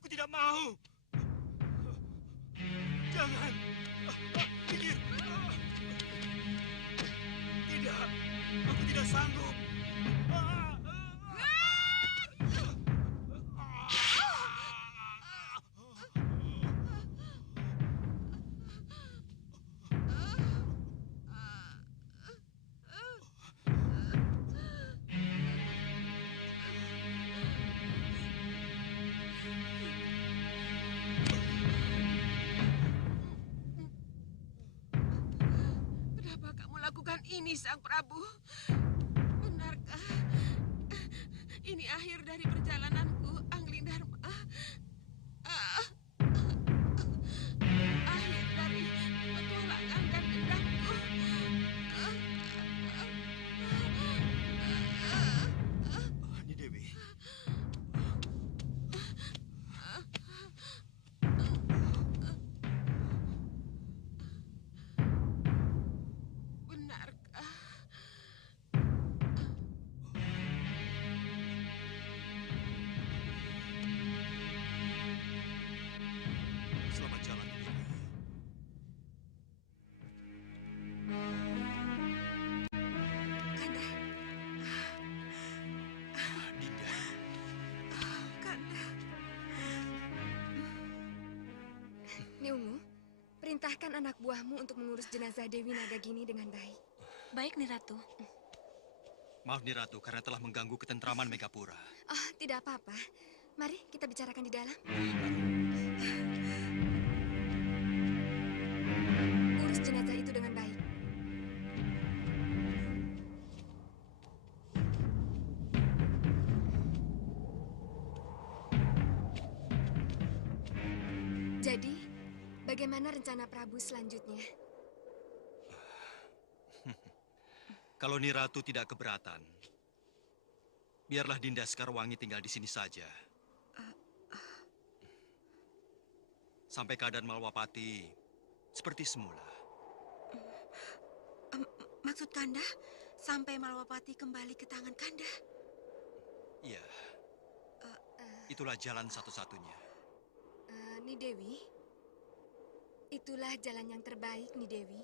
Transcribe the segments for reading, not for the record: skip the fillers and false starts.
Aku tidak mau. Jangan. Minggir. Tidak. Aku tidak sanggup. Kenapa kamu lakukan ini, Sang Prabu? Benarkah ini akhir dari perjalananku, Angling Dharma? Akhir dari petualangan dan dendamku. Ni Dewi. Benarkah? Selamat jalan, Ni Dewi. Kanda, Dinda. Kanda. Niungu, perintahkan anak buahmu untuk mengurus jenazah Dewi Nagagini dengan baik. Baik, Ni Ratu. Maaf, Ni Ratu, karena telah mengganggu ketentraman Megapura. Oh, tidak apa-apa. Mari kita bicarakan di dalam. Urus jenazah itu dengan baik. Jadi, bagaimana rencana Prabu selanjutnya? Kalau Ni Ratu tidak keberatan, biarlah Dinda Sekarwangi tinggal di sini saja. Sampai keadaan Malwapati seperti semula. Maksud Kanda, sampai Malwapati kembali ke tangan Kanda. Iya, itulah jalan satu-satunya. Ni Dewi, itulah jalan yang terbaik, Ni Dewi.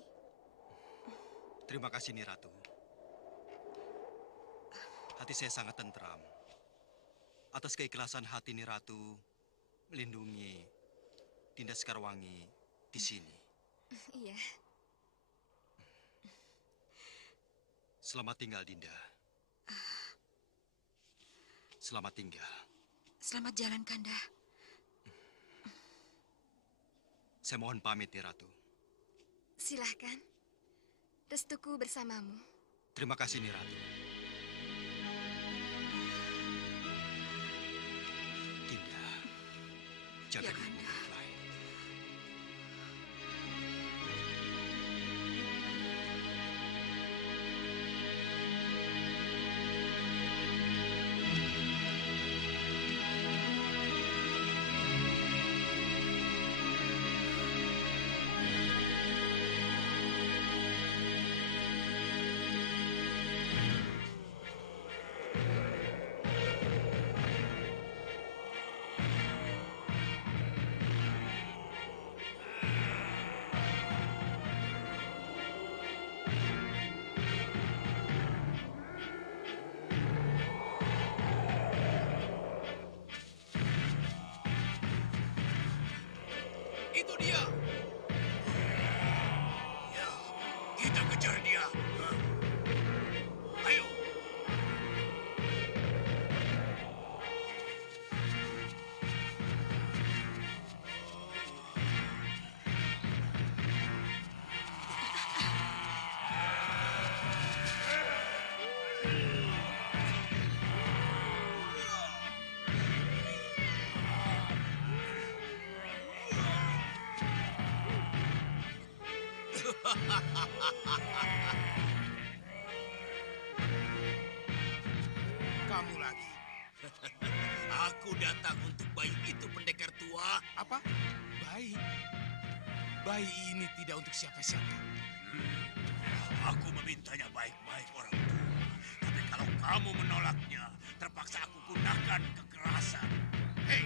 Terima kasih, Ni Ratu. Hati saya sangat tentram atas keikhlasan hati Ni Ratu melindungi Dinda Sekarwangi di sini. Iya. Selamat tinggal, Dinda. Selamat tinggal. Selamat jalan, Kanda. Saya mohon pamit, Ni Ratu. Silahkan. Restuku bersamamu. Terima kasih, Ni Ratu. Dinda, jaga Ya, dirimu Kanda. baik-baik. Itu dia. Ya, kita kejar dia. Ayo. Kamu lagi. Aku datang untuk bayi itu, pendekar tua. Apa? Bayi? Bayi ini tidak untuk siapa-siapa. Aku memintanya baik-baik, orang tua. Tapi kalau kamu menolaknya, terpaksa aku gunakan kekerasan. Hei,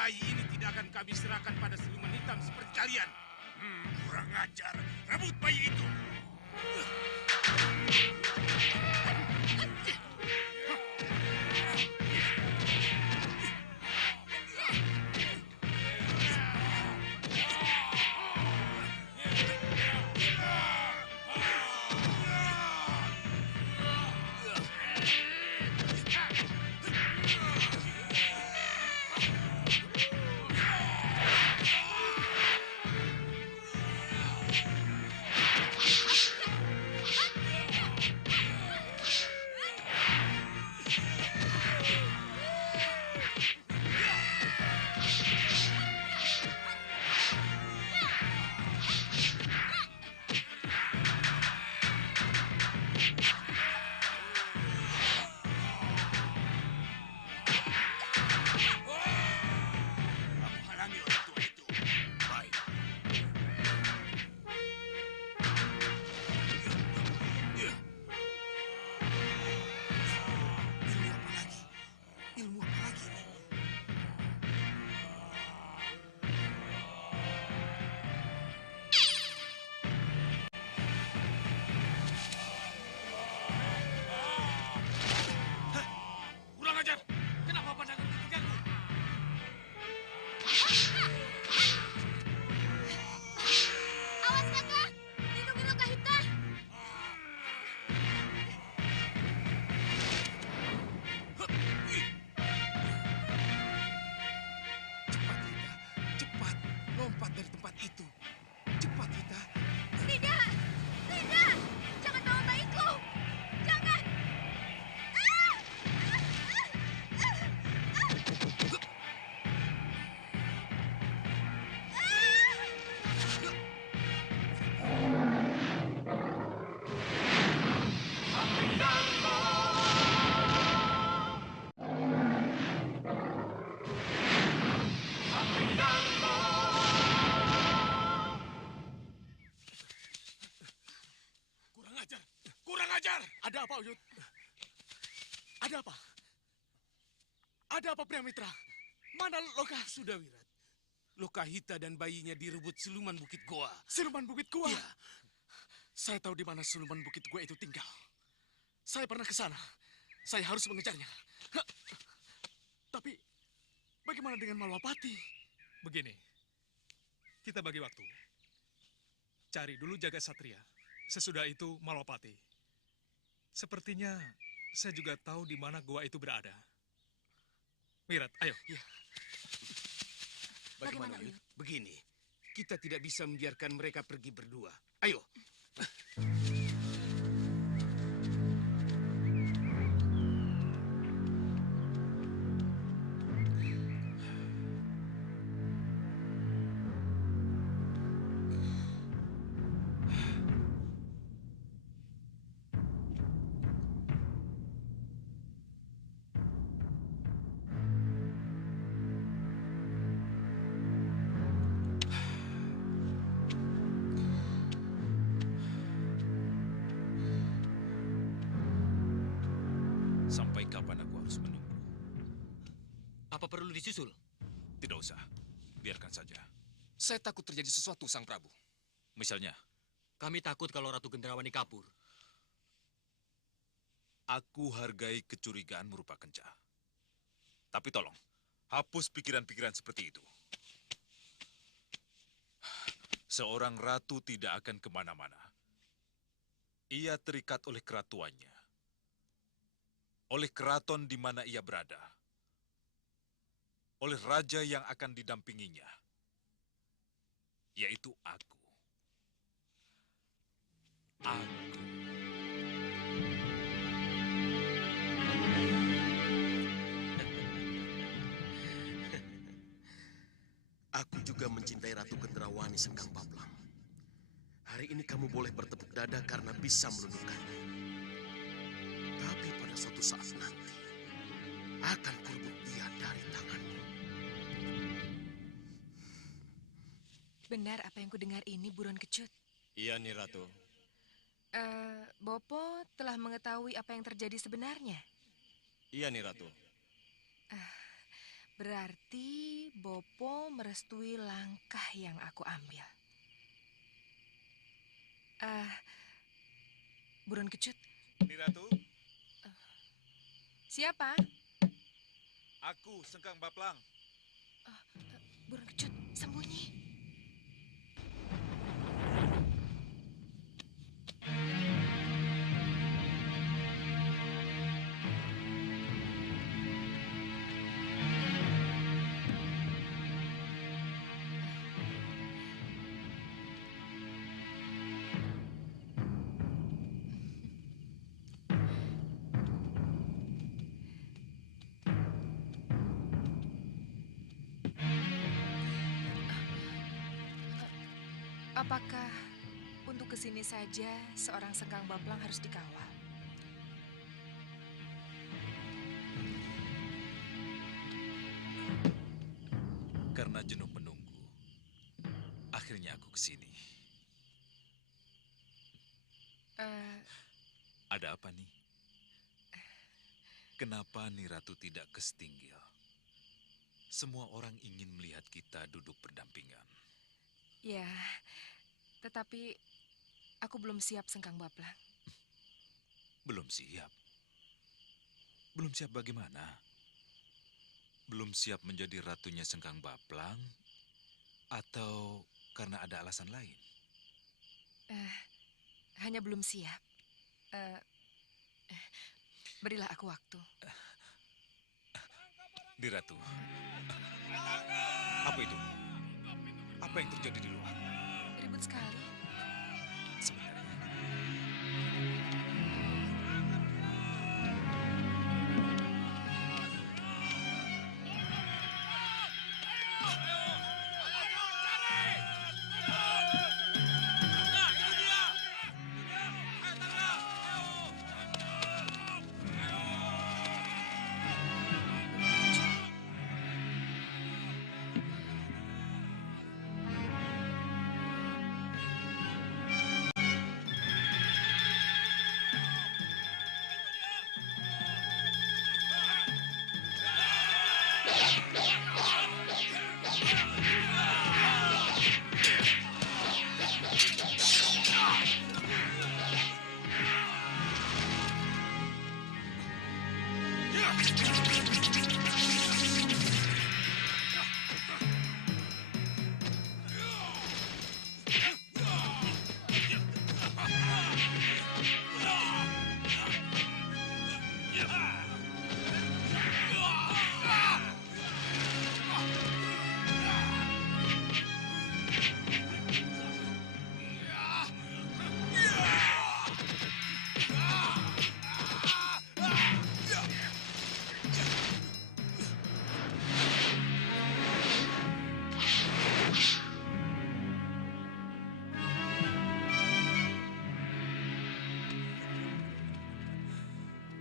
bayi ini tidak akan kami serahkan pada siluman hitam seperti kalian. Kurang ajar. Rebut bayi itu. Kamu halangi orang tua itu. Baik. Ilmu apa lagi ini? Kurang ajar. Kenapa pandangan mengganggu? Awas kakak, lindungi Lokahita. Cepat kita, cepat lompat dari tempat itu. Cepat kita. Tidak, tidak, jangan bawa bayiku. Jangan. Kurang ajar. Kurang ajar. Ada apa, Uyut? Ada apa? Ada apa, Priamitra? Mana Loka? Sudah, Wirat. Lokahita dan bayinya direbut siluman Bukit Goa. Siluman Bukit Goa? Iya. Saya tahu di mana siluman Bukit Goa itu tinggal. Saya pernah ke sana. Saya harus mengejarnya. Hah. Tapi, bagaimana dengan Malwapati? Begini, kita bagi waktu. Cari dulu Jaga Satria. Sesudah itu Malwapati. Sepertinya saya juga tahu di mana gua itu berada. Wirat, ayo. Bagaimana, Uyut? Uyut? Begini, kita tidak bisa membiarkan mereka pergi berdua. Ayo. Sampai kapan aku harus menunggu? Apa perlu disusul? Tidak usah. Biarkan saja. Saya takut terjadi sesuatu, Sang Prabu. Misalnya, Kami takut kalau Ratu Gendrawani kabur. aku hargai kecurigaan merupakan Ca. Tapi tolong, hapus pikiran-pikiran seperti itu. Seorang ratu tidak akan kemana-mana. Ia terikat oleh keratuannya. Oleh keraton di mana ia berada. Oleh raja yang akan didampinginya. Yaitu aku. Aku. Aku juga mencintai Ratu Gendrawani Sengkang Paplam. Hari ini kamu boleh bertepuk dada karena bisa meluluhkannya. Tapi pada suatu saat nanti, akan kurebut dia dari tanganmu. Benar apa yang kudengar ini, Buron Kecut? Iya nih Ratu. Bopo telah mengetahui apa yang terjadi sebenarnya. Iya nih Ratu. Berarti Bopo merestui langkah yang aku ambil. Buron Kecut, Ni Ratu, siapa? aku Sengkang Baplang. Buron Kecut, sembunyi. Apakah untuk kesini saja seorang Sengkang Baplang harus dikawal? Karena jenuh menunggu, akhirnya aku kesini. Ada apa nih? Kenapa Ni Ratu tidak ke Setinggil? Semua orang ingin melihat kita duduk berdampingan. Ya, tetapi aku belum siap, Sengkang Baplang. Belum siap. Belum siap bagaimana? Belum siap menjadi ratunya Sengkang Baplang? Atau karena ada alasan lain? Hanya belum siap. Berilah aku waktu. Ni Ratu, apa itu? Apa yang terjadi di luar? Ribut sekali. Sebentar.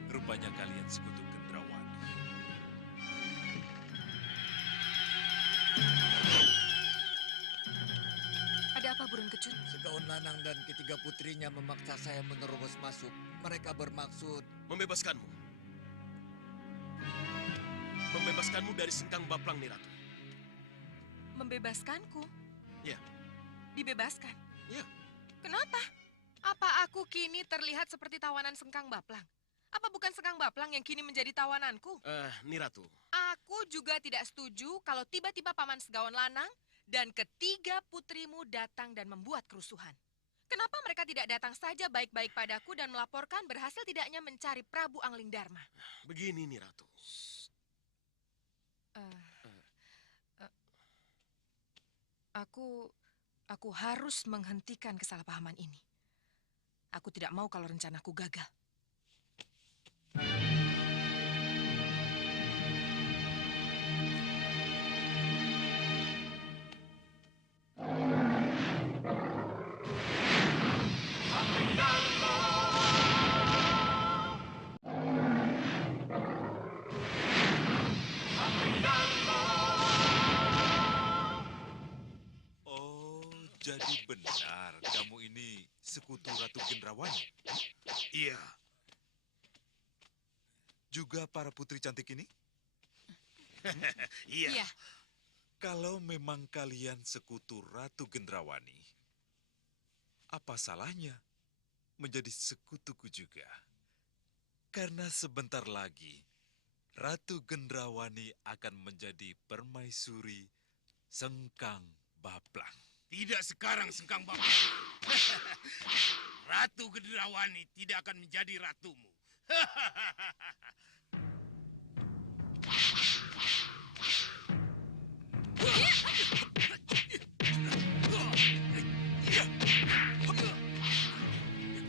Rupanya kalian sekutu Gendrawani. Ada apa, Buron Kecut? Segaun Lanang dan ketiga putrinya memaksa saya menerobos masuk. Mereka bermaksud Membebaskanmu. Membebaskanmu dari Sengkang Baplang, Ni Ratu. Membebaskanku? Ya. Dibebaskan? Ya. Kenapa? Apa aku kini terlihat seperti tawanan Sengkang Baplang? Apa bukan Sengkang Baplang yang kini menjadi tawananku? Ni Ratu. Aku juga tidak setuju kalau tiba-tiba Paman Segawan Lanang dan ketiga putrimu datang dan membuat kerusuhan. Kenapa mereka tidak datang saja baik-baik padaku dan melaporkan berhasil tidaknya mencari Prabu Angling Dharma? Begini, Ni Ratu. Aku harus menghentikan kesalahpahaman ini. Aku tidak mau kalau rencanaku gagal. Jadi benar kamu ini sekutu Ratu Gendrawani? Iya. Juga para putri cantik ini? Iya. Kalau memang kalian sekutu Ratu Gendrawani, apa salahnya menjadi sekutuku juga? Karena sebentar lagi Ratu Gendrawani akan menjadi permaisuri Sengkang Baplang. Tidak sekarang, Sengkang Baplang. Ratu Gendrawani tidak akan menjadi ratumu.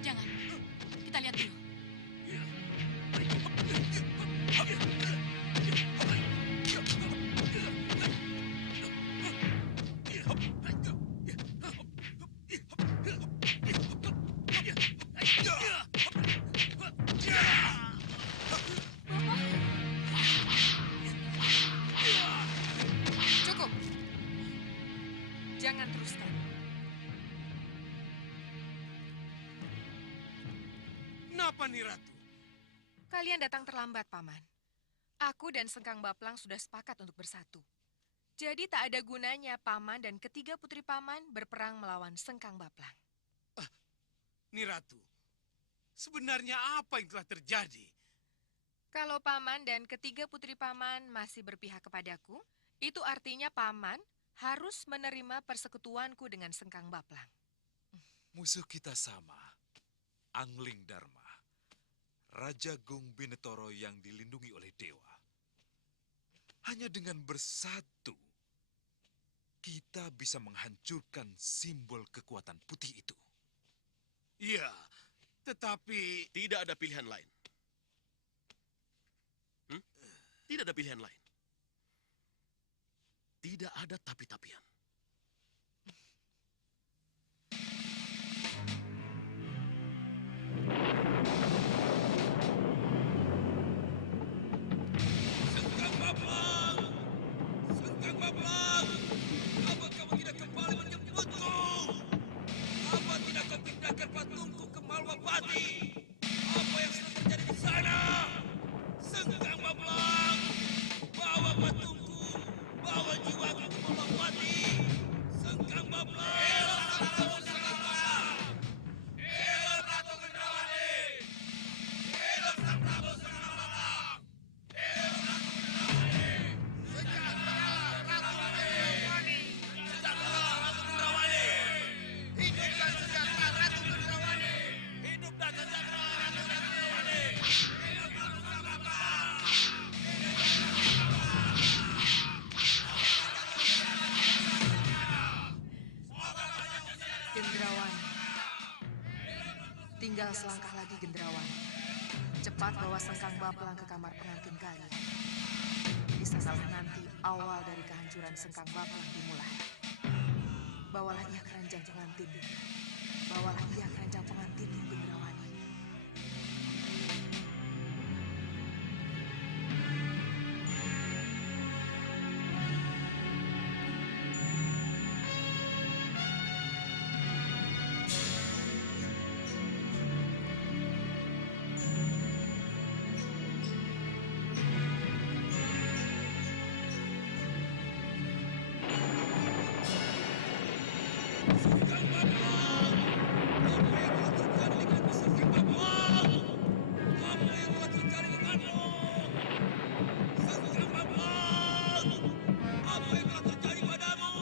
Jangan. Kita lihat dulu. Cukup. Jangan teruskan. Kenapa nih, Ratu? Kalian datang terlambat, Paman. Aku dan Sengkang Baplang sudah sepakat untuk bersatu. Jadi tak ada gunanya Paman dan ketiga putri Paman berperang melawan Sengkang Baplang. Nih, Ratu. Sebenarnya apa yang telah terjadi? Kalau Paman dan ketiga putri Paman masih berpihak kepadaku, itu artinya Paman harus menerima persekutuanku dengan Sengkang Baplang. Musuh kita sama, Angling Dharma, Raja Gung Binetoro yang dilindungi oleh dewa. Hanya dengan bersatu, kita bisa menghancurkan simbol kekuatan putih itu. Iya, tetapi... Tidak ada pilihan lain. Tidak ada pilihan lain. Tidak ada tapi-tapian. Sengkang Baplang! Sengkang Baplang! Apa kamu tidak kembali menjemputku? Apa tidak kau pindahkan patungku ke Malwapati? Apa yang sedang terjadi di sana? Sengkang Baplang! Bawa patungku! Bawa jiwaku ke Malwapati! Sengkang Baplang! Hidup Ratu Gendrawani! Hidup Sang Prabu Sengkang Baplang! Hidupkan sejahtera Ratu Gendrawani! Hidup dan sejahtera Ratu Gendrawani! Hidup Ratu Gendrawani! Gendrawani. Tinggal selangkah lagi Gendrawani. Cepat bawa Sengkang Baplang ke kamar pengantin kalian. Di sanalah nanti awal dari kehancuran Sengkang Baplang dimulai. Bawalah ia keranjang pengantinmu. Bawalah ia keranjang pengantinmu, Gendrawani. Sengkang Baplang! Apa yang telah terjadi denganmu, Sengkang Baplang? Apa yang telah terjadi denganmu? Sengkang Baplang! Apa yang telah terjadi padamu?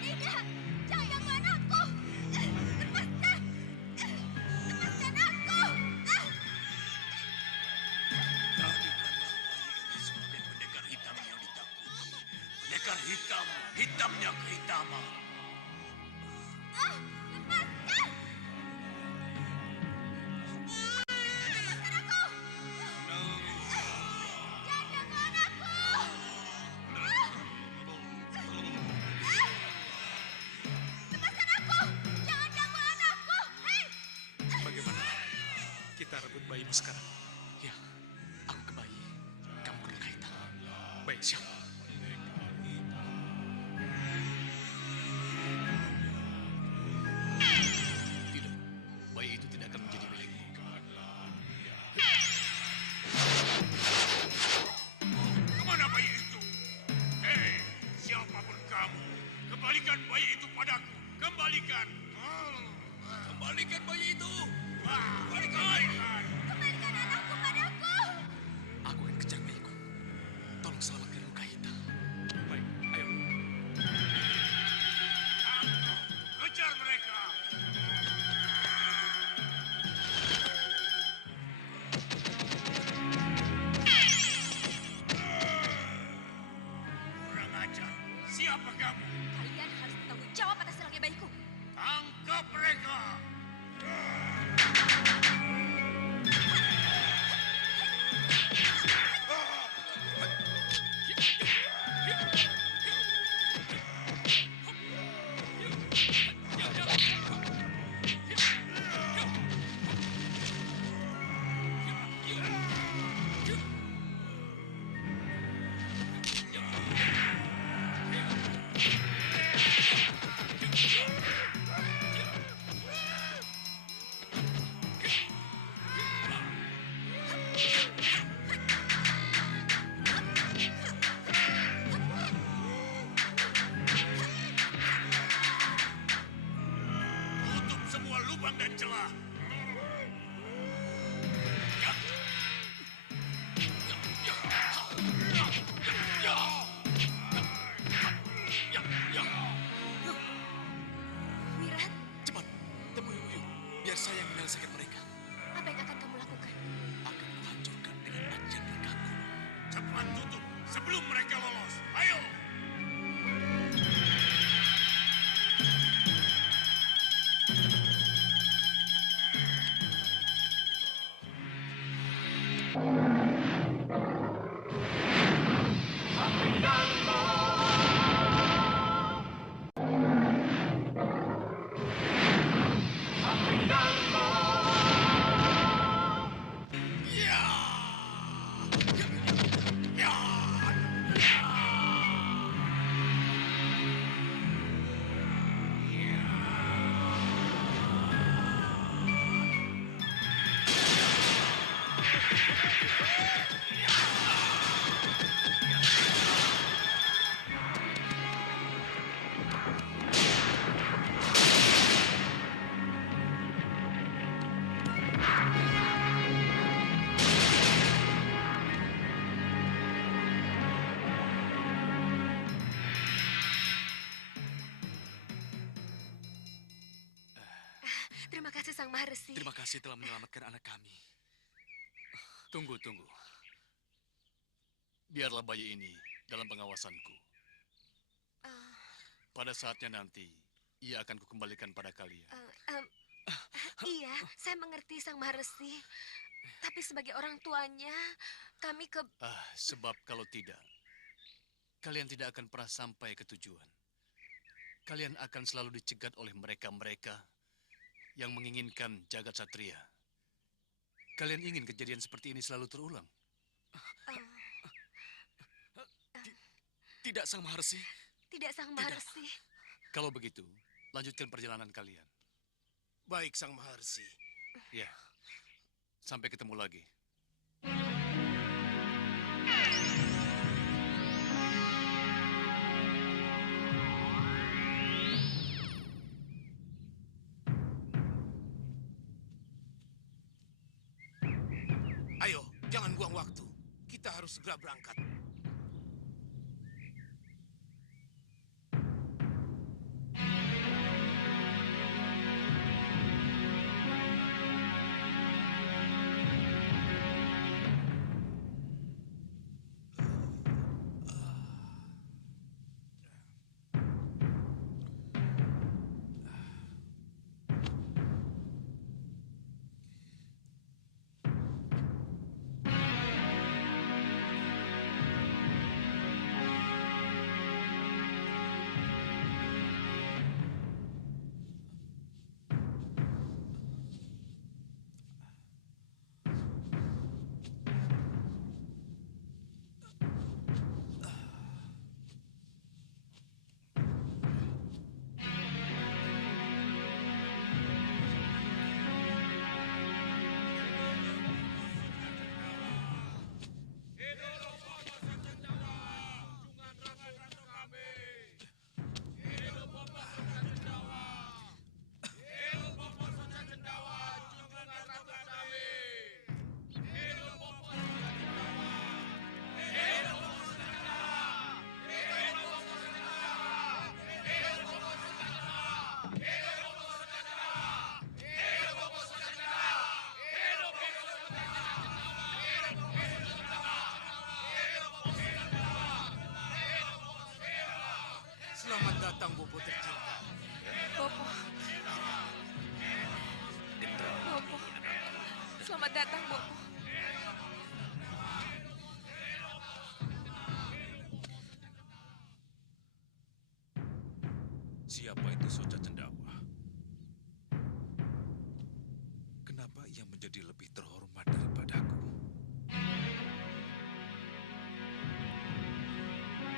Tidak! Jangan aku! Lepaskan! Lepaskan aku! Tadi kata bayi ini sebagai pendekar hitam yang ditakuti. Pendekar hitam, hitamnya kehitaman. Lepaskan! Lepaskan aku! Jangan gangguan aku! Lepaskan aku! Jangan ganggu anakku! Hei! Bagaimana? Kita rebut bayimu sekarang. Ya, aku ke bayi. Kamu ke Lekaitan. Siap. Tidak, bayi itu tidak akan menjadi milikmu. Kemana bayi itu? Hei, siapapun kamu, kembalikan bayi itu padaku. Kembalikan. Kembalikan bayi itu. Kembalikan. Kembalikan anakku padaku. Aku akan kejar bayiku. Tolong selamatkan luka hitam. Baik, ayo. Kejar mereka. Kurang ajar. Siapa kamu? Kalian harus bertanggung jawab atas hilangnya bayiku. Tangkap mereka. Tutup semua lubang dan celah. Wirat, Cepat, temui Uyuh. Biar saya yang menyelesaikan mereka. apa yang akan kamu lakukan? Akan kuhancurkan dengan ajian rekaku. Cepat tutup sebelum mereka lolos. Ayo. Terima kasih Sang Maharesi. Terima kasih telah menyelamatkan anak kami. Tunggu. Biarlah bayi ini dalam pengawasanku. Pada saatnya nanti, ia akan kukembalikan pada kalian. Iya, saya mengerti Sang Maharesi. Tapi sebagai orang tuanya, kami Sebab kalau tidak, kalian tidak akan pernah sampai ke tujuan. Kalian akan selalu dicegat oleh mereka-mereka yang menginginkan jagat satria. Kalian ingin kejadian seperti ini selalu terulang? Tidak, Sang Maharesi. Tidak, Sang Maharesi. Kalau begitu, lanjutkan perjalanan kalian. Baik, Sang Maharsi. Ya, sampai ketemu lagi. Ayo, jangan buang waktu. Kita harus segera berangkat. datang, Bopo tercinta. Bopo. Bopo. Selamat datang, Bopo. Siapa itu Soca Cendawa? Kenapa ia menjadi lebih terhormat daripadaku?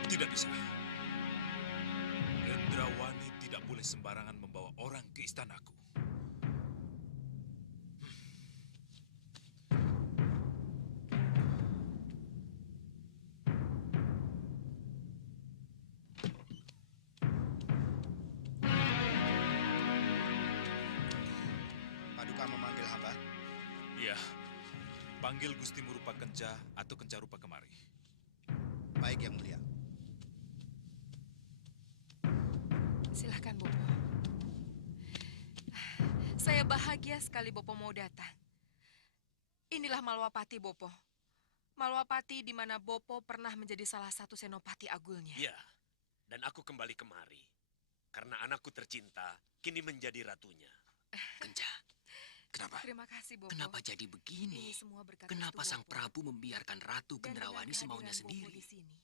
Tidak bisa. Gendrawani tidak boleh sembarangan membawa orang ke istanaku. Paduka memanggil hamba. Iya, panggil Gusti Murupa Kenca atau Kenca Rupa kemari. Baik, Yang Mulia. Silahkan, Bopo. Saya bahagia sekali Bopo mau datang. Inilah Malwapati, Bopo. Malwapati di mana Bopo pernah menjadi salah satu senopati agulnya. Iya, dan aku kembali kemari. Karena anakku tercinta kini menjadi ratunya. Kenca, kenapa? Terima kasih, Bopo. Kenapa jadi begini? Ini semua berkat Kenapa Restu sang Bopo. Prabu membiarkan Ratu Dan dengan Gendrawani semaunya kehadiran Bopo sendiri? di sini,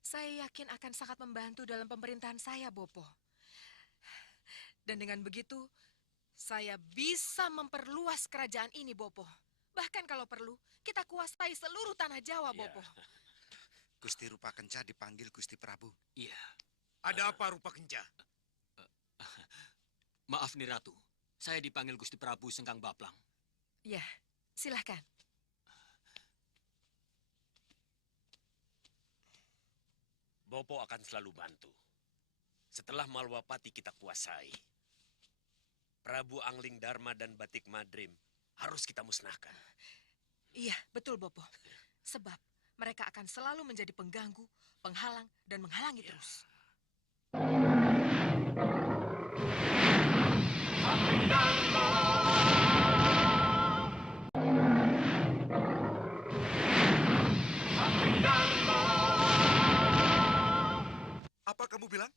saya yakin akan sangat membantu dalam pemerintahan saya, Bopo. Dan dengan begitu, saya bisa memperluas kerajaan ini, Bopo. Bahkan kalau perlu, kita kuasai seluruh tanah Jawa, Bopo. Gusti Rupa Kenca dipanggil Gusti Prabu. Iya. Ada apa, Rupa Kenca? Maaf nih Ratu, saya dipanggil Gusti Prabu Sengkang Baplang. Ya, silahkan. Bopo akan selalu bantu. Setelah Malwapati kita kuasai, Prabu Angling Dharma dan Batik Madrim harus kita musnahkan. Iya, betul, Bopo. Sebab mereka akan selalu menjadi pengganggu, penghalang, dan menghalangi terus. Apa kamu bilang?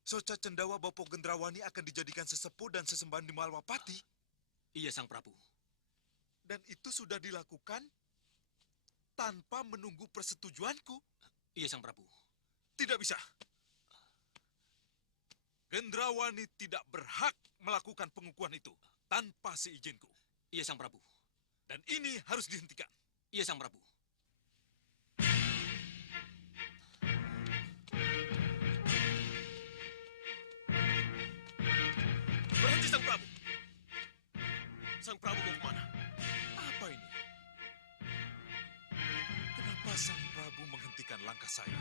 Soca Cendawa Bopo Gendrawani akan dijadikan sesepuh dan sesembahan di Malwapati? Iya, Sang Prabu. Dan itu sudah dilakukan tanpa menunggu persetujuanku? Iya, Sang Prabu. Tidak bisa. Gendrawani tidak berhak melakukan pengukuhan itu tanpa seizinku. Iya, Sang Prabu. Dan ini harus dihentikan. Iya, Sang Prabu. Berhenti, Sang Prabu! Sang Prabu mau kemana? Apa ini? Kenapa Sang Prabu menghentikan langkah saya?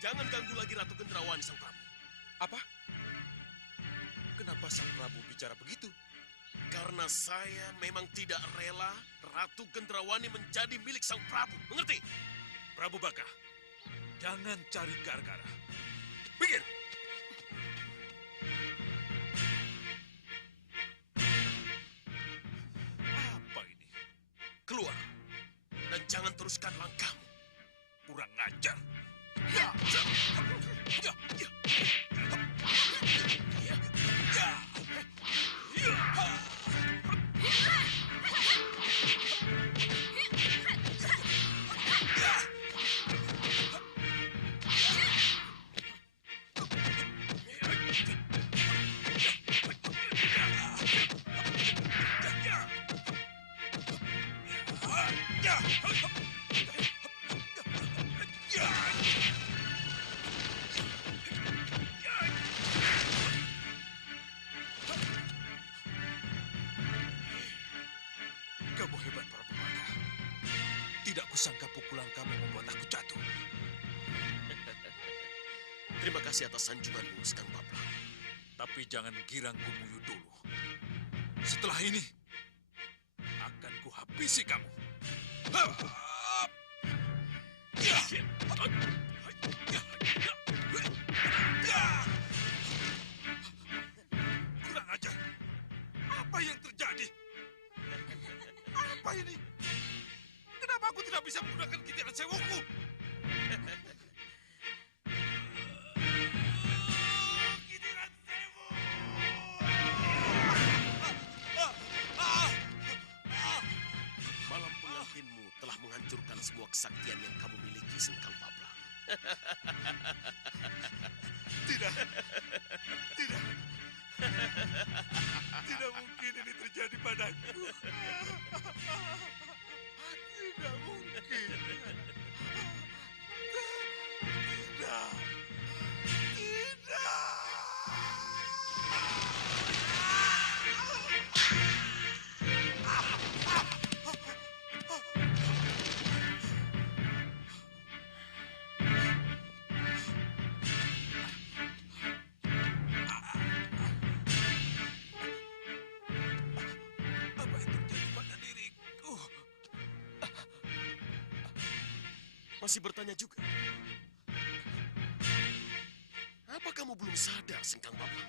Jangan ganggu lagi Ratu Gendrawani, Sang Prabu. Apa? Kenapa Sang Prabu bicara begitu? Karena saya memang tidak rela Ratu Gendrawani menjadi milik Sang Prabu. Mengerti? Prabu Baka, jangan cari gara-gara. Pikir! Apa ini? Keluar. Dan jangan teruskan langkahmu. Kurang ngajar. Ya! Ya! Ya! Kamu hebat, Prabu Baka. Tidak kusangka pukulan kamu membuat aku jatuh. Terima kasih atas sanjunganmu, Sekang Baplang. Tapi jangan girang gumuyu dulu. Setelah ini, akan kuhabisi kamu. Kurang ajar. Apa yang terjadi? Apa ini? Kenapa aku tidak bisa menggunakan kitiran sewoku? Tidak. Tidak. Tidak mungkin ini terjadi padaku. Tidak mungkin. Tidak. Tidak. Apa yang terjadi pada diriku? Masih bertanya juga? Apa kamu belum sadar, Sengkang Bapak?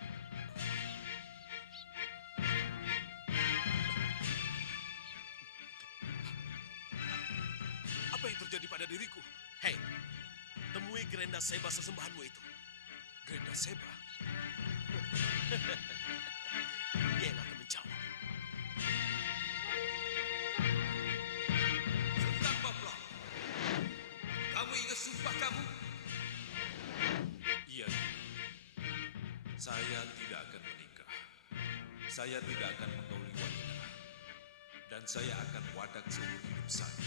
Apa yang terjadi pada diriku? Hei, temui Gerenda Seba sesembahanmu itu. Gerenda Seba? Dia yang akan menjawab. Sengkang Baplang, kamu ingat sumpah kamu? Iya, saya tidak akan menikah. Saya tidak akan menggauli wanita. Dan saya akan wadak seumur hidup saya.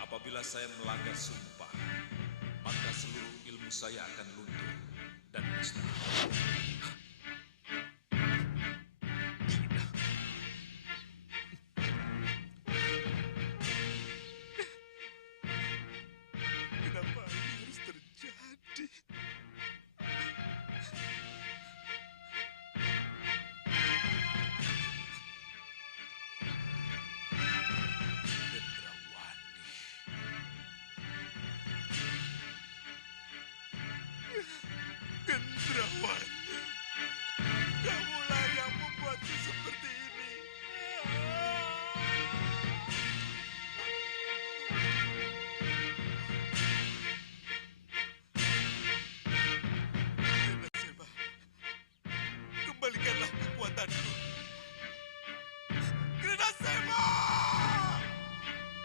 Apabila saya melanggar sumpah, maka seluruh ilmu saya akan luntur dan musnah. Kenapa ini harus terjadi? Gendrawani, kamulah yang membuatku seperti ini. Gerenda Seba, kembalikanlah kekuatanku. Gerenda Seba,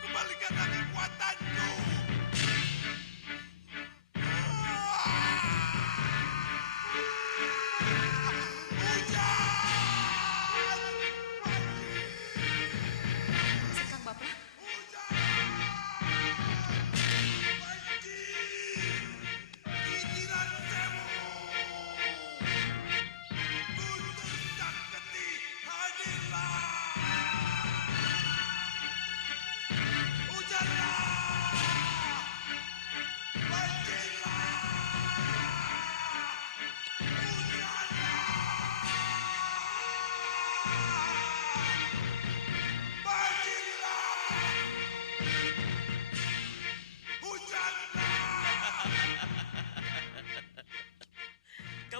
kembalikanlah kekuatanku. Sengkang Baplang,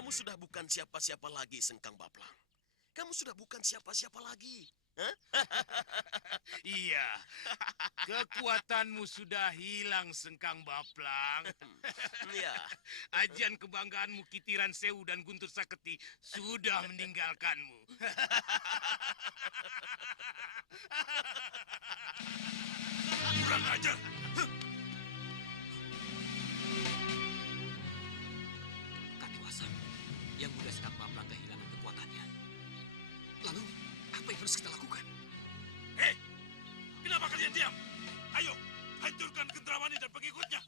Kamu sudah bukan siapa-siapa lagi, Sengkang Baplang. Kamu sudah bukan siapa-siapa lagi. Hah? Iya, kekuatanmu sudah hilang, Sengkang Baplang. Iya. Ajian kebanggaanmu Kitiran Sewu dan Guntur Saketi sudah meninggalkanmu. Kurang ajar. Katiwasan, yang muda Sengkang Baplang kehilangan kekuatannya. Lalu, apa yang harus kita lakukan? Hei, kenapa kalian diam? Ayo, hancurkan Gendrawani dan pengikutnya.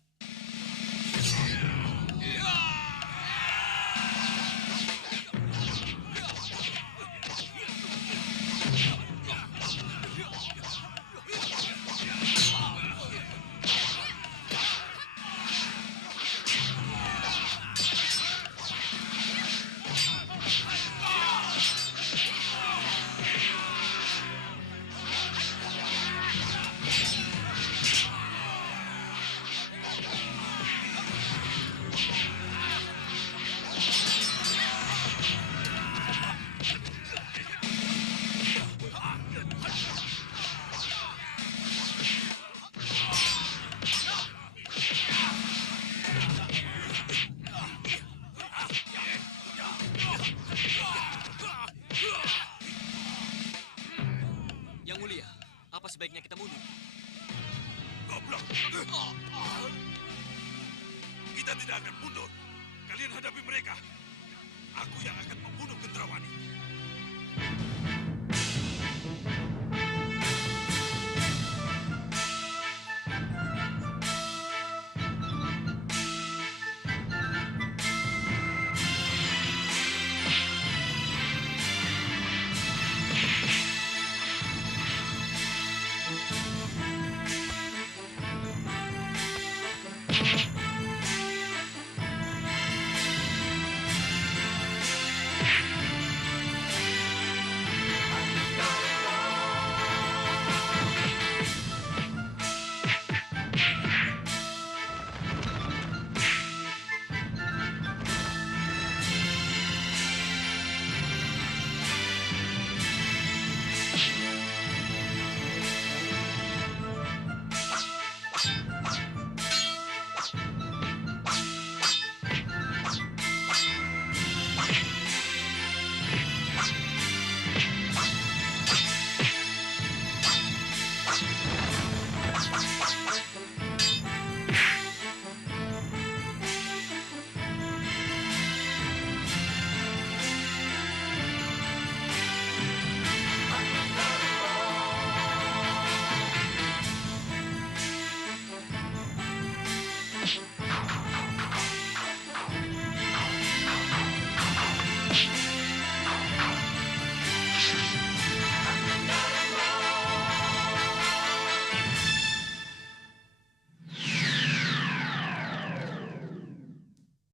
Mundur. Kalian hadapi mereka. Aku yang akan membunuh Gendrawani.